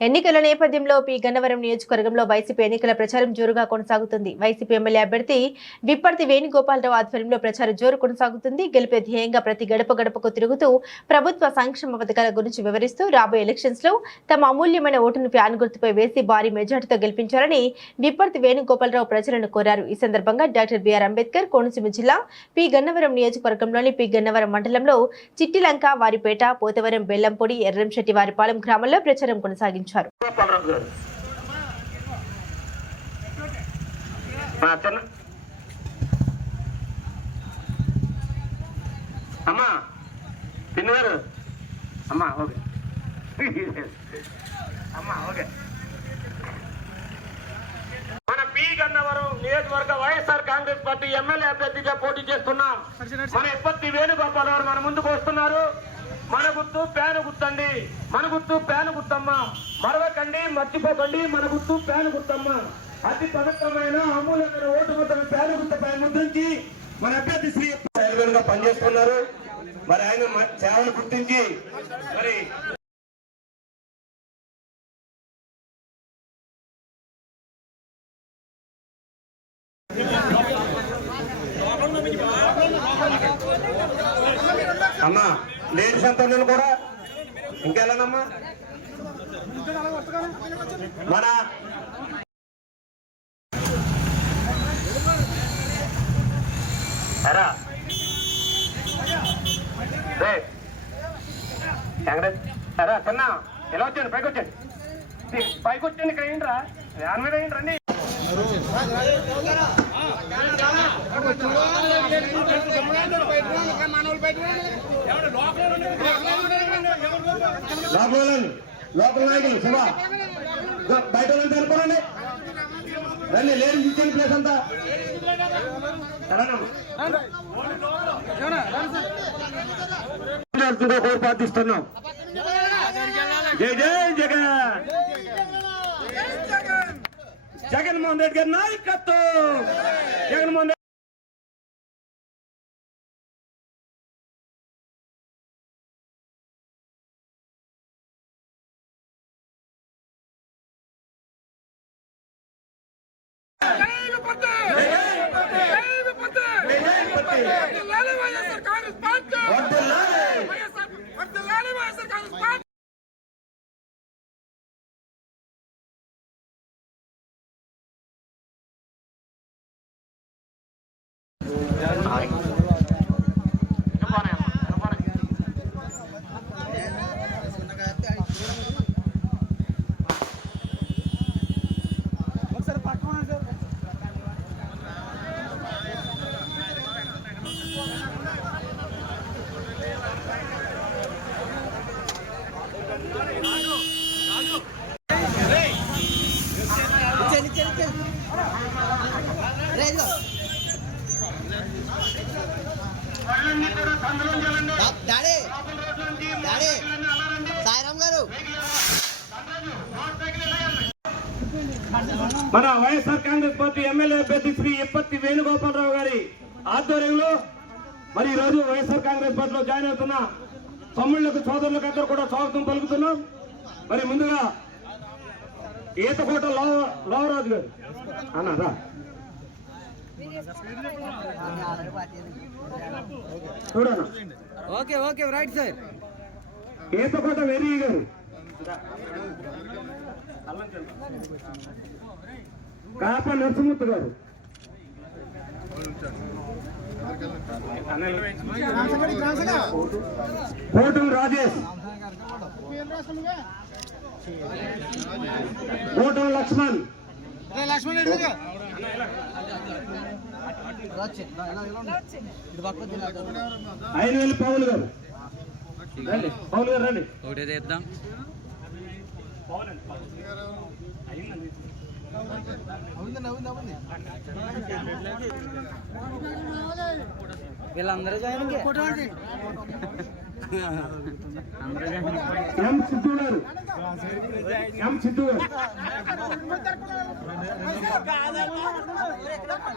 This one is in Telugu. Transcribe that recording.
ఎన్నికల నేపథ్యంలో పి. గన్నవరం నియోజకవర్గంలో వైసీపీ ఎన్నికల ప్రచారం జోరుగా కొనసాగుతుంది. వైసీపీ ఎమ్మెల్యే అభ్యర్థి విప్పర్తి వేణుగోపాలరావు ఆధ్వర్యంలో ప్రచారం జోరు కొనసాగుతుంది. గెలిపే ధ్యేయంగా ప్రతి గడప గడపకు తిరుగుతూ ప్రభుత్వ సంక్షేమ పథకాల గురించి వివరిస్తూ రాబోయే ఎలక్షన్స్లో తమ అమూల్యమైన ఓటును ఫ్యాన్ గుర్తుపై వేసి భారీ మెజార్టీతో గెలిపించాలని విప్పర్తి వేణుగోపాలరావు ప్రజలను కోరారు. ఈ సందర్భంగా డాక్టర్ బిఆర్ అంబేద్కర్ కోనసీమ జిల్లా పి. గన్నవరం నియోజకవర్గంలోని పి. గన్నవరం మండలంలో చిట్టిలంక వారిపేట పోతవరం బెల్లంపొడి ఎర్రంశెట్టి వారిపాలెం గ్రామంలో ప్రచారం కొనసాగించారు. గోపాలరావు అమ్మా అమ్మా ఓకే. అమ్మా ఓకే. మన పి గన్నవరం నియోజకవర్గ వైఎస్ఆర్ కాంగ్రెస్ పార్టీ ఎమ్మెల్యే అభ్యర్థిగా పోటీ చేస్తున్నాం మన ఇప్పటి వేణుగోపాలరావు మన ముందుకు వస్తున్నారు. మన గుర్తు పేను గుర్తండి మన గుర్తు పేను గుర్తమ్మ మరవకండి మర్చిపోకండి మన గుర్తు పేను గుర్తమ్మ. అతి పవిత్రమైన అమూల్యమైన ఓటు మొత్తం పేను గుర్తపై ముద్రించి మన అభ్యర్థి శ్రీ చైర్మన్గా పనిచేస్తున్నారు. మరి ఆయన సేవను గుర్తించి మరి అమ్మా లేడీస్ అంతా ఉన్నాను కూడా. ఇంకెళ్ళనమ్మా మన ఎరా. రే. వెంకటేష్. ఎరా చిన్న ఎలా వచ్చాను పైకి వచ్చాను పైకి వచ్చాను ఇక్కడ ఏంట్రా? దాని మీద ఏంటి రండి. లోపల లోకల్ నాయకులు శివ. బయట వాళ్ళని తెలుపుకోండి రండి లేని ఇచ్చిన ప్లేస్ అంతా. ప్రార్థిస్తున్నాం జై జై జగన్. జగన్మోహన్ రెడ్డి గారి నాయకత్వం. జగన్మోహన్ विपत्ति नहीं विपत्ति नहीं विपत्ति नहीं विपत्ति वरदलाले वायएसआर कांग्रेस पार्टी वरदलाले वायएसआर वरदलाले वायएसआर कांग्रेस पार्टी सर पाठवा सर డాడీ డాడీ సాయిరామ్ గారు మన వైఎస్ఆర్ కాంగ్రెస్ పార్టీ ఎమ్మెల్యే అభ్యర్థి శ్రీ ఇప్పత్తి వేణుగోపాలరావు గారి ఆధ్వర్యంలో మరి ఈ రోజు వైఎస్ఆర్ కాంగ్రెస్ పార్టీలో జాయిన్ అవుతున్న తమ్ముళ్ళకు సోదరులకు అందరూ కూడా స్వాగతం పలుకుతున్నాం. మరి ముందుగా ఈతకోట లోవ లోవరాజు గారు. అన్నారా చూడనా okay okay right sir. Eethakota very గారు. కాప నరసింహుత్ గారు. కోటం రాజేష్. కోటం లక్ష్మణ్. ఇది పక్క ఐదు పౌలు గారు. రండి పౌలు గారు రండి. ఒకటే అవుంది వీళ్ళందరూ జాయిన్ ఎం సిద్ధు గారు ఎం సిద్ధు గారు